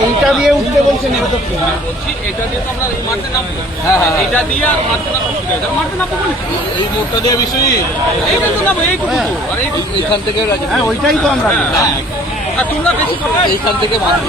এইটা দিয়ে উঠতে বলছেন হ্যাঁ, বলছি এটা দিয়ে তো আমরা মারতে নামবো। এটা দিয়ে আর মারতে মানে এই মোটটা হ্যাঁ। থেকে হ্যাঁ, ওইটাই তো আমরা আর তোমরা বেশি এইখান থেকে মারতে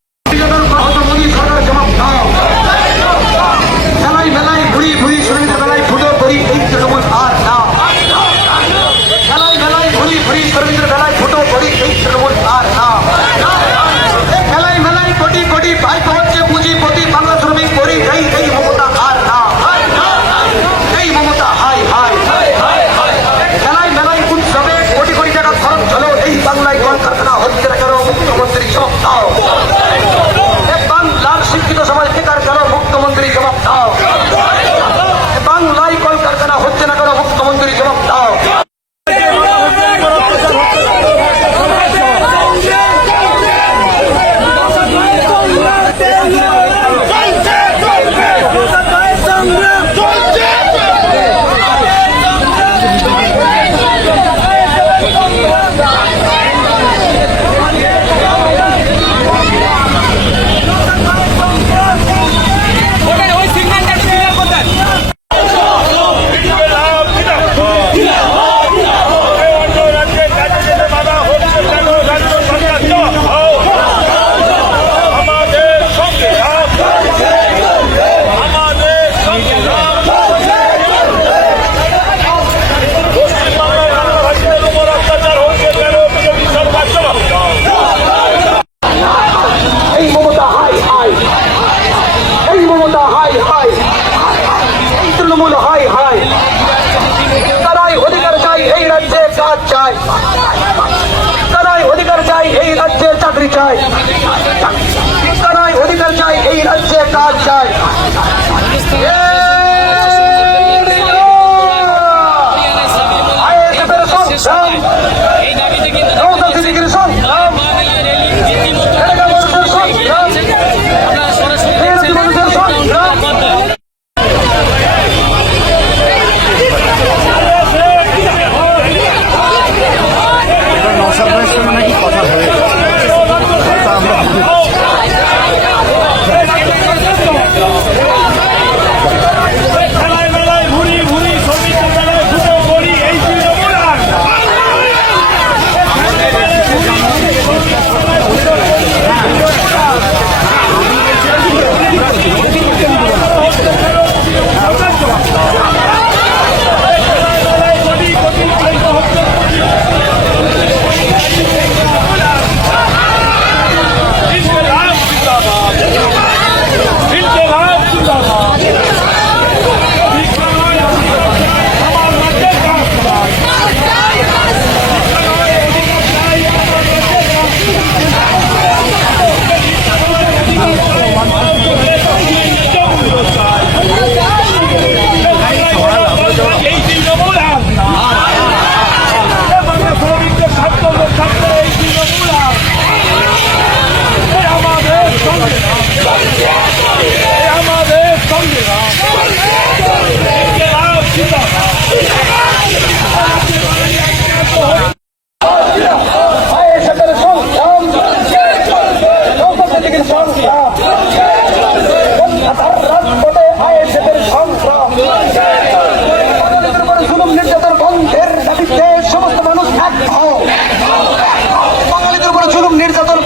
হচ্ছে না কেন মুখ্যমন্ত্রী জবাব দাও Yeah. 诶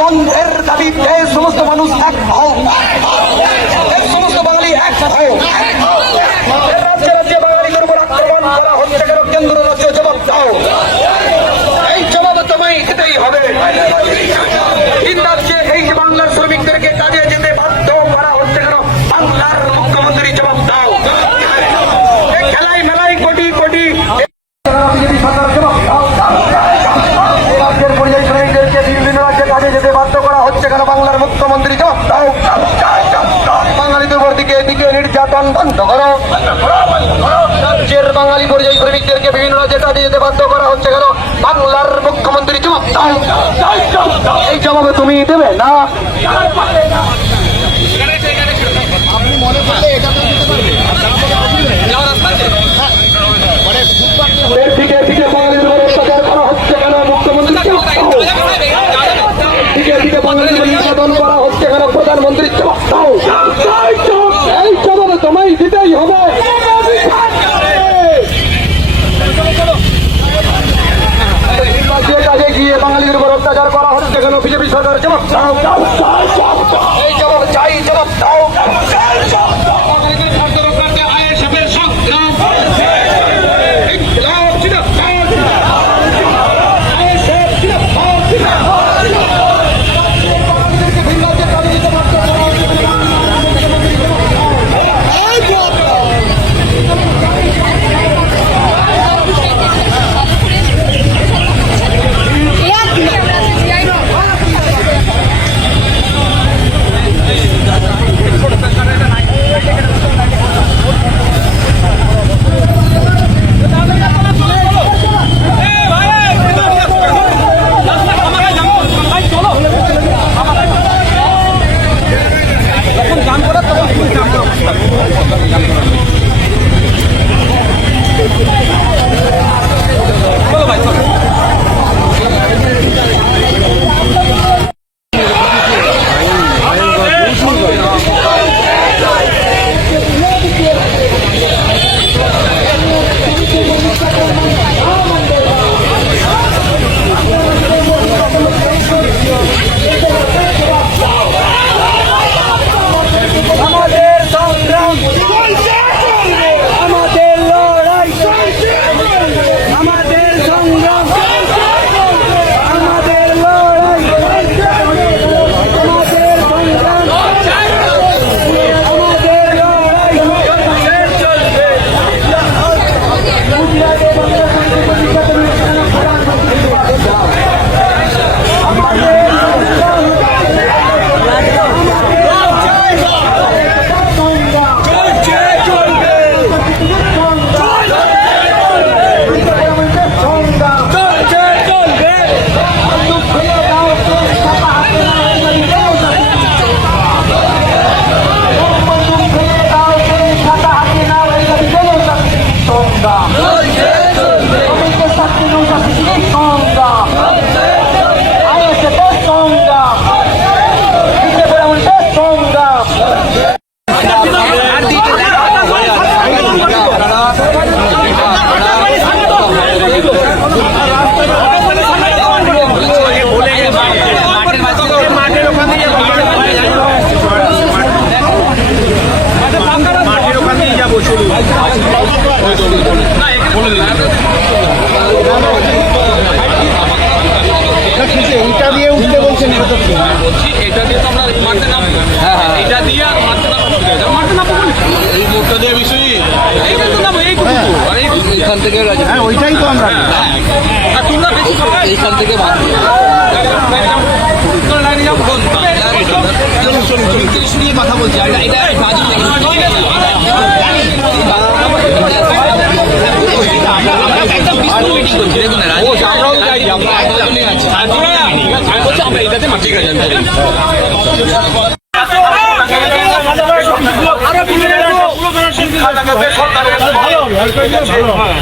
বন্ধের দাবি এই সমস্ত মানুষ এক হও এই সমস্ত বাঙালি এক রাজ্যে বাঙালিদের উপর করা হচ্ছে কেন কেন্দ্র রাজ্য এই জবাব তোমায় খেতেই হবে। তিন রাজ্যে এই বাংলার শ্রমিকদেরকে কেন বাংলার মুখ্যমন্ত্রী জবাব এই জবাবে তুমি দেবে না? সরকার জবাব দাও এই জবাব এইটা দিয়ে উঠতে বলছেন এটা বলছি এটা দিয়ে তো আমরা মাঠে নামবো। এটা দিয়ে আর। এই মুখটা দিয়ে থেকে এইটুকু তো। আর এইটুকু। হ্যাঁ ওইটাই তো আমরা আর তোমরা বেশি এইখান থেকে নিয়ে কথা বলছি। আর এটা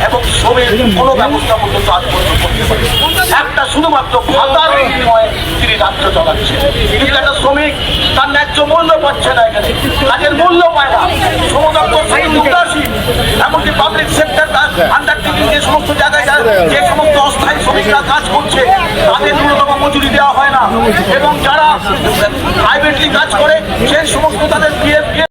এবং শ্রমের কোনো ব্যবস্থা পর্যন্ত আজ পর্যন্ত করতে। একটা শুধুমাত্র ভাতার বিনিময়ে রাজ্য চালাচ্ছে। কিন্তু একটা শ্রমিক তার ন্যায্য মূল্য পাচ্ছে না এখানে। কাজের মূল্য পায় না। শ্রম সেই উদাসীন এমনকি পাবলিক সেক্টর আন্ডারটেকিং যে সমস্ত জায়গায় যে সমস্ত অস্থায়ী শ্রমিকরা কাজ করছে, তাদের ন্যূনতম মজুরি দেওয়া হয় না। এবং যারা প্রাইভেটলি কাজ করে, সেই সমস্ত তাদের পিএফ